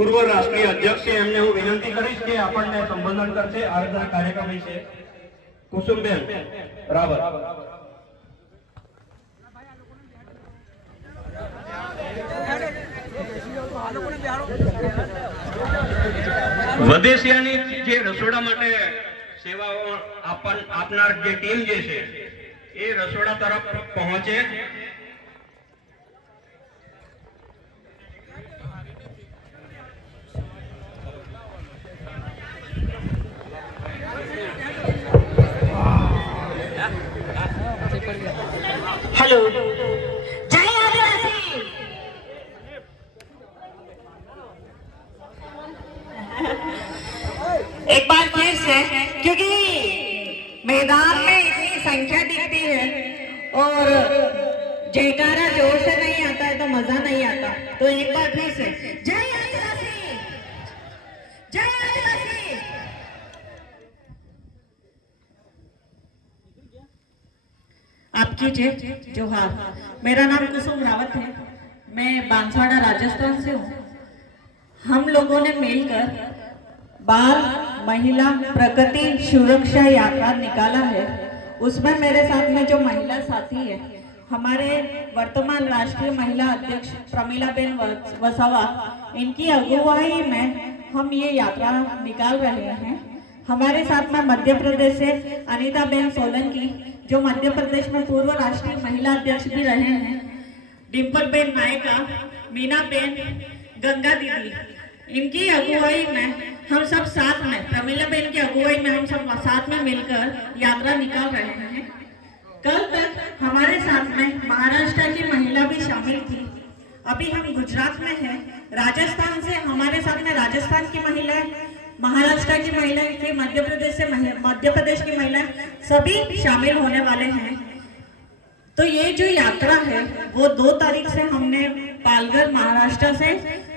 પૂર્વ રાષ્ટ્રીય અધ્યક્ષ છે એમને હું વિનંતી કરીશ કે આપણને સંબોધન કરશે આજના કાર્યક્રમ વિશે. કુસુમબેન રાવત. વદેશિયાની જે રસોડા માટે સેવાઓ આપનાર જે ટીમ જે છે એ રસોડા તરફ પહોંચે. हेलो, जय आदिवासी। एक बार फिर से, क्योंकि मैदान में इतनी संख्या दिखती है और जयकारा जोर से नहीं आता है तो मजा नहीं आता, तो एक बार फिर से जय आदिवासी, जय आदिवासी। आपकी जय जोहार। मेरा नाम कुसुम रावत है, मैं बांसवाड़ा राजस्थान से हूँ। हम लोगों ने मिलकर बाल महिला प्रगति सुरक्षा यात्रा निकाला है। उसमें मेरे साथ में जो महिला साथी है, हमारे वर्तमान राष्ट्रीय महिला अध्यक्ष प्रमिलाबेन वसावा, इनकी अगुवाई में हम ये यात्रा निकाल रहे हैं। हमारे साथ में मध्य प्रदेश से अनीताबेन सोलंकी, जो मध्य प्रदेश में पूर्व राष्ट्रीय महिला अध्यक्ष भी रहे हैं, डिम्पलबेन नायका, मीनाबेन, गंगा दीदी, इनकी अगुवाई में हम सब साथ में, प्रमिलाबेन की अगुवाई में हम सब साथ में मिलकर यात्रा निकाल रहे हैं। कल तक हमारे साथ में महाराष्ट्र की महिला भी शामिल थी। अभी हम गुजरात में हैं। राजस्थान से हमारे साथ में राजस्थान की महिलाएं, महाराष्ट्र की महिलाएं, फिर मध्य प्रदेश की महिलाएं सभी शामिल होने वाले हैं। तो ये जो यात्रा है वो 2 तारीख से हमने पालघर महाराष्ट्र से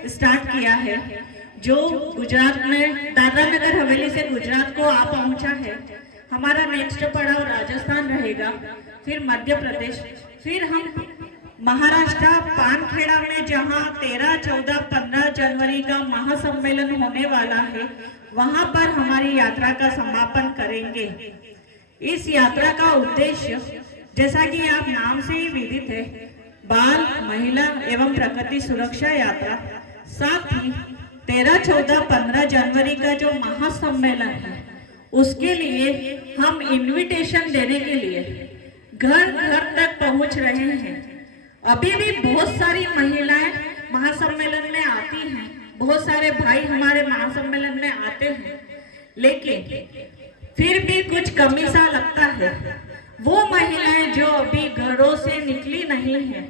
स्टार्ट किया है, जो गुजरात में दादरा नगर हवेली से गुजरात को आ पहुंचा है। हमारा नेक्स्ट पड़ाव राजस्थान रहेगा, फिर मध्य प्रदेश, फिर हम महाराष्ट्र पानखेड़ा में जहां 13, 14, 15 जनवरी का महासम्मेलन होने वाला है, वहां पर हमारी यात्रा का समापन करेंगे। इस यात्रा का उद्देश्य, जैसा कि आप नाम से ही विदित है, बाल महिला एवं प्रकृति सुरक्षा यात्रा, साथ ही 13, 14, 15 जनवरी का जो महासम्मेलन है, उसके लिए हम इनविटेशन देने के लिए घर घर तक पहुंच रहे हैं। अभी भी बहुत सारी महिलाएं महासम्मेलन में आती हैं, बहुत सारे भाई हमारे महासम्मेलन में आते हैं, लेकिन फिर भी कुछ कमी सा लगता है। वो महिलाएं जो अभी घरों से निकली नहीं हैं,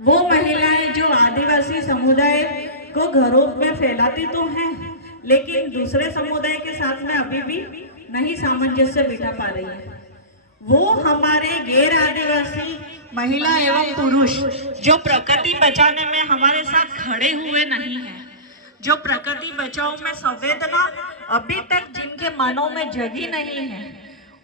वो महिलाएं जो आदिवासी समुदाय को घरों में फैलाती तो हैं, लेकिन दूसरे समुदाय के साथ में अभी भी नहीं सामंजस्य बिठा पा रही है। वो हमारे गैर आदिवासी महिला एवं पुरुष जो प्रकृति बचाने में हमारे साथ खड़े हुए नहीं हैं, जो प्रकृति बचाओ में संवेदना अभी तक जिनके मनों में जगी नहीं है,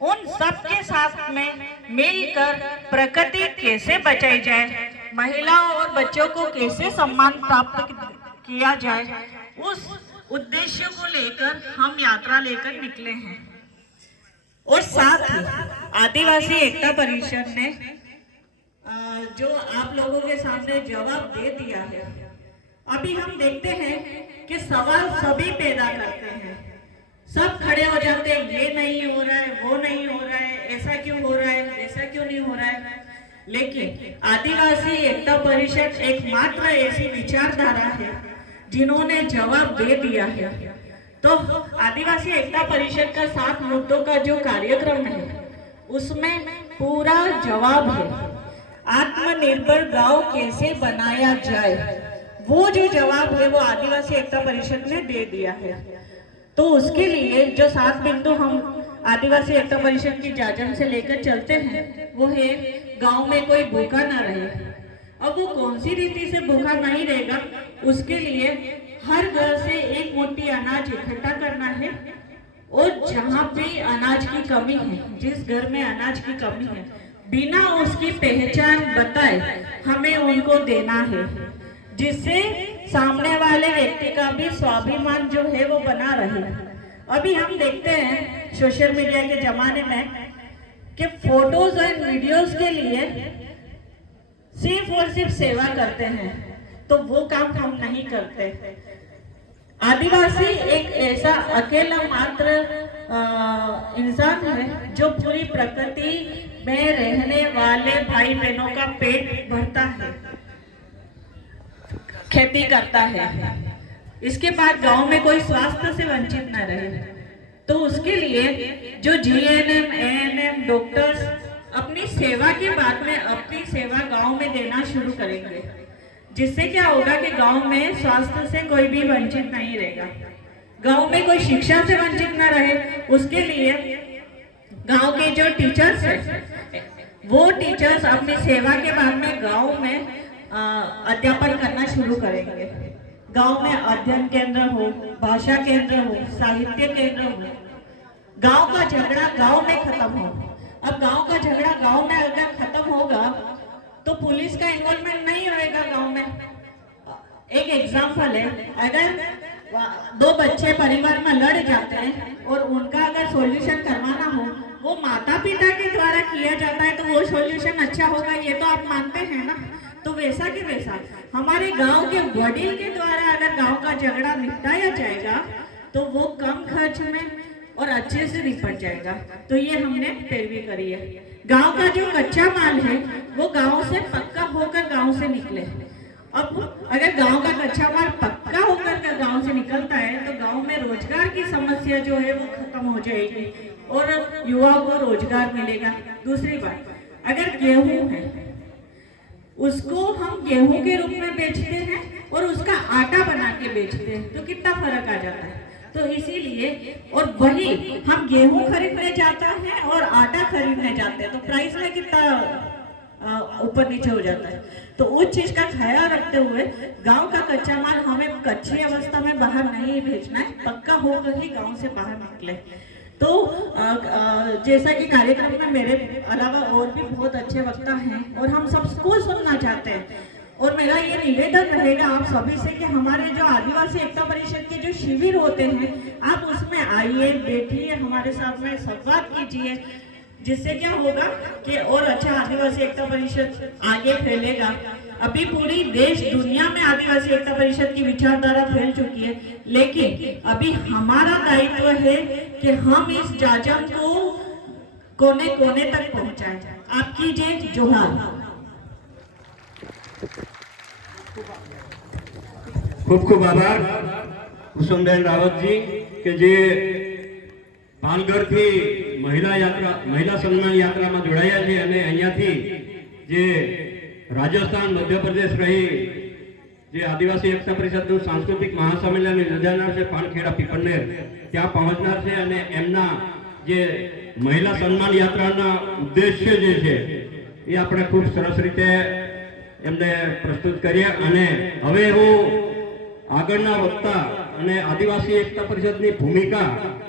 उन सब के साथ में मिलकर प्रकृति कैसे बचाई जाए, महिलाओं और बच्चों को कैसे सम्मान प्राप्त किया जाए, उस उद्देश्य को लेकर हम यात्रा लेकर निकले हैं। और साथ ही आदिवासी एकता परिषद ने जो आप लोगों के सामने जवाब दे दिया है। अभी हम देखते हैं कि सवाल सभी पैदा करते हैं, सब खड़े हो जाते हैं, ये नहीं हो रहा है, वो नहीं हो रहा है, ऐसा क्यों हो रहा है, ऐसा क्यों नहीं हो रहा है। लेकिन आदिवासी एकता परिषद एकमात्र ऐसी विचारधारा है जिन्होंने जवाब दे दिया है। तो आदिवासी एकता परिषद का 7 मुद्दों का जो कार्यक्रम है, उसमें पूरा जवाब है। आत्मनिर्भर गांव कैसे बनाया जाए, वो जो जवाब है वो आदिवासी एकता परिषद ने दे दिया है। तो उसके लिए जो 7 बिंदु हम आदिवासी एकता परिषद की जाजम से लेकर चलते हैं, वो है गांव में कोई भूखा ना रहे। अब वो कौन सी रीति से भूखा नहीं रहेगा, उसके लिए हर घर से 1 मुट्ठी अनाज इकट्ठा करना है, और जहाँ भी अनाज की कमी है, जिस घर में अनाज की कमी है, बिना उसकी पहचान बताए हमें उनको देना है, जिससे सामने वाले व्यक्ति का भी स्वाभिमान जो है वो बना रहे। अभी हम देखते हैं सोशल मीडिया के जमाने में कि फोटोज एंड वीडियोस के लिए सिर्फ और सिर्फ सेवा करते हैं, तो वो काम हम नहीं करते। आदिवासी एक ऐसा अकेला मात्र इंसान है जो पूरी प्रकृति में रहने वाले भाई बहनों का पेट भरता है, खेती करता है, इसके बाद गांव में कोई स्वास्थ्य से वंचित न रहे। तो उसके लिए जो जीएनएम, एएनएम, डॉक्टर्स अपनी सेवा के बाद में अपनी सेवा गांव में देना शुरू करेंगे, जिससे क्या होगा कि गांव में स्वास्थ्य से कोई भी वंचित नहीं रहेगा, गांव में कोई शिक्षा से वंचित न रहे। उसके लिए गांव के जो टीचर्स हैं वो टीचर्स अपनी सेवा के बाद में गांव में अध्यापन करना शुरू करेंगे। गांव में अध्ययन केंद्र हो, भाषा केंद्र हो, साहित्य केंद्र हो, गांव का झगड़ा गांव में खत्म हो। अब गांव का झगड़ा गांव में अगर खत्म होगा तो पुलिस का इन्वॉल्वमेंट नहीं होएगा गांव में। एक एग्जाम्पल है, अगर दो बच्चे परिवार में लड़ जाते हैं और उनका अगर सॉल्यूशन करवाना हो, वो माता पिता के द्वारा किया जाता है, तो वो सॉल्यूशन अच्छा होगा, ये तो आप मानते हैं ना। तो वैसा कि वैसा हमारे गांव के वडील के द्वारा अगर गांव का झगड़ा निपटाया जाएगा तो वो कम खर्च में और अच्छे से निपट जाएगा। तो ये हमने पैरवी करी है। गांव का जो कच्चा माल है वो गांव से पक्का होकर गांव से निकले। अब अगर गांव का कच्चा माल पक्का होकर गांव से निकलता है तो गांव में रोजगार की समस्या जो है वो खत्म हो जाएगी और युवाओं को रोजगार मिलेगा। दूसरी बात, अगर गेहूं है उसको हम गेहूं के रूप में बेचते हैं और उसका आटा बना के बेचते हैं, तो कितना फर्क आ जाता है। तो इसीलिए और वही हम गेहूं खरीदने जाते हैं और आटा खरीदने जाते हैं तो प्राइस में कितना ऊपर नीचे हो जाता है। तो उस चीज का ख्याल रखते हुए गांव का कच्चा माल हमें कच्ची अवस्था में बाहर नहीं भेजना है, पक्का होकर ही गांव से बाहर निकले। तो जैसा कि कार्यक्रम में मेरे अलावा और भी बहुत अच्छे वक्ता हैं और हम सबको सुनना चाहते हैं, और मेरा ये निवेदन रहेगा आप सभी से कि हमारे जो आदिवासी एकता परिषद के जो शिविर होते हैं आप उसमें आइए, बैठिए, हमारे साथ में संवाद कीजिए, जिससे क्या होगा कि और अच्छा आदिवासी एकता परिषद आगे फैलेगा। अभी पूरी देश दुनिया में आदिवासी एकता परिषद की विचारधारा फैल चुकी है, लेकिन अभी हमारा दायित्व है कि हम इस जाजम को कोने कोने तक पहुंचाएं। आपकी जय जोहार। खूब खूब आभार कुसुमबेन रावतजी કે જે પાલઘરથી મહિલા સન્માન યાત્રામાં જોડાયા છે અને અહીંયાથી જે રાજસ્થાન મધ્યપ્રદેશ રહી જે આદિવાસી એકતા પરિષદનું સાંસ્કૃતિક મહાસંમેલન યોજાનાર છે પાનખેડા પીપળનેર ત્યાં પહોંચનાર છે અને એમના જે મહિલા સન્માન યાત્રાના ઉદ્દેશ્ય જે છે એ આપણે ખૂબ સરસ રીતે એમને પ્રસ્તુત કર્યા। અને હવે હું આગળના વક્તા અને આદિવાસી એકતા પરિષદની ભૂમિકા